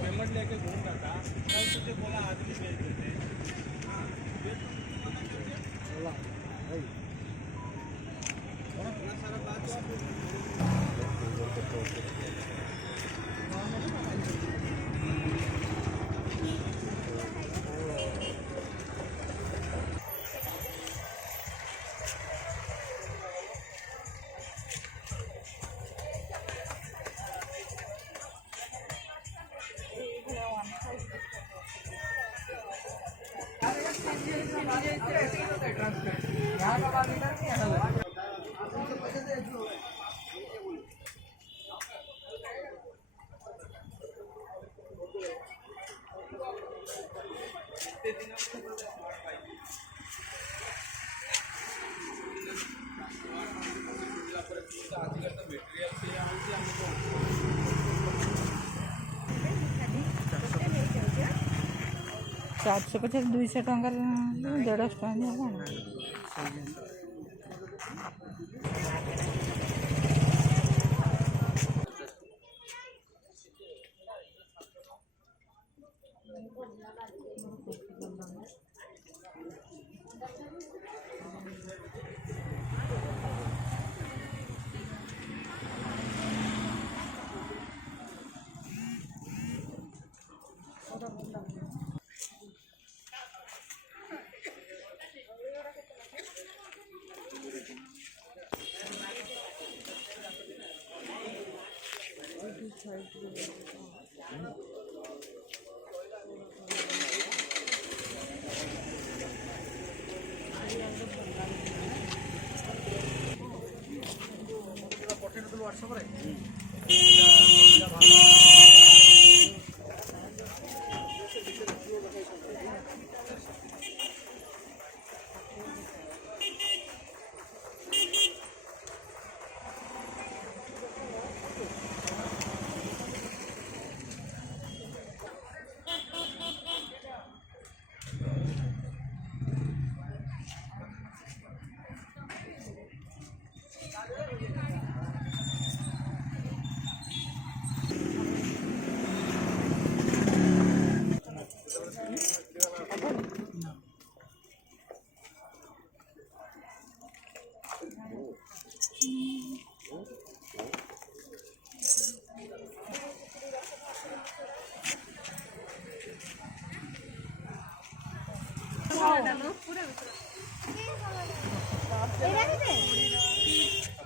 Payment लेके घूम रहा था, मुझे बोला आदमी भेज देते। सारा बात चारशे पचास 200 टकर 150 टका कौन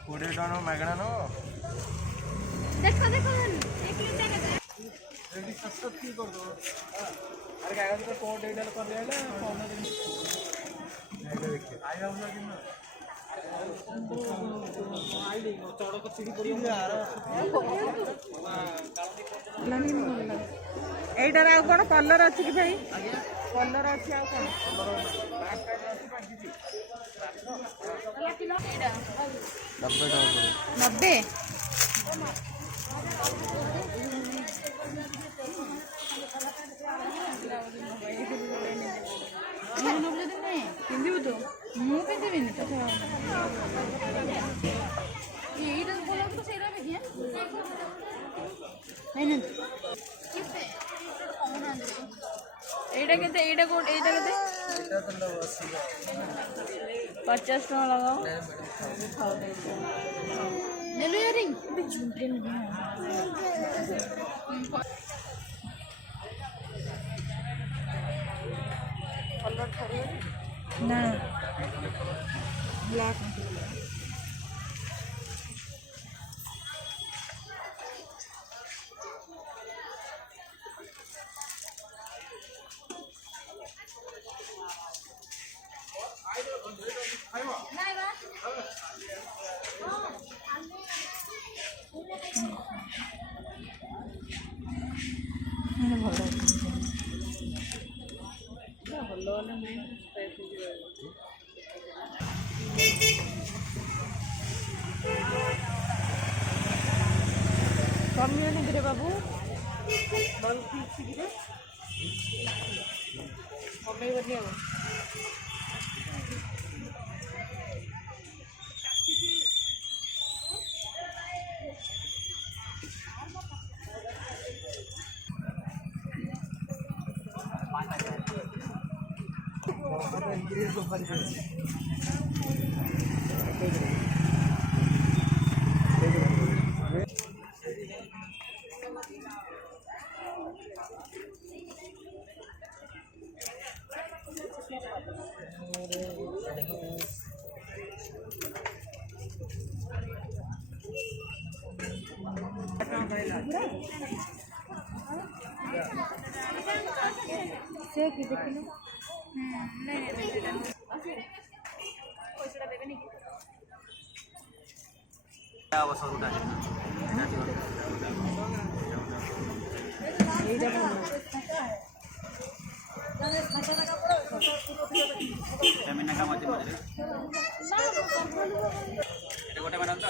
पूरे दोनों मैगना नो देखो देखो एक लिटर का रेडी सब की कर दो अरे कागज का कोड डिटेल कर दे ले फोन में देखिए आई हम लोग इन आई ले चौड़ को सीधी पड़ी यार এইটার ଆଉ କ'ଣ କଲର୍ ଅଛି କି ଭାଇ? କଲର୍ ଅଛି ଆଉ କ'ଣ? 90 ପିନ୍ଧିବୁ ତୁ? ମୁଁ ପିନ୍ଧିବିନି ତ ଏଇଟା ଭଲ ଲାଗୁଛି ସେଇଟା ବି ଦିଆ ନାଇଁ ଏଇଟା କେତେ ଏଇଟା କୋଉ ଏଇଟା କେତେ এটা তো 80 50 ଟଙ୍କା ଲଗାओ ନେଲୁ ଇୟରିଂ ନା ବ୍ଲାକ୍ कमियोनी बाबू ପକେଇ ବସିବାକୁ ସେ କି ଦେଖିଲୁ ପଇସାଟା ଦେବେନି ଗୋଟେ ମ୍ୟାଡ଼ାମ ତ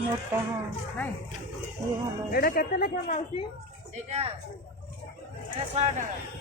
ମୋଟା ହଁ ନାଇଁ ଭଲ ଏଇଟା କେତେ ଲେଖା ମାଉସୀ ଏଇଟା 100 ଟଙ୍କା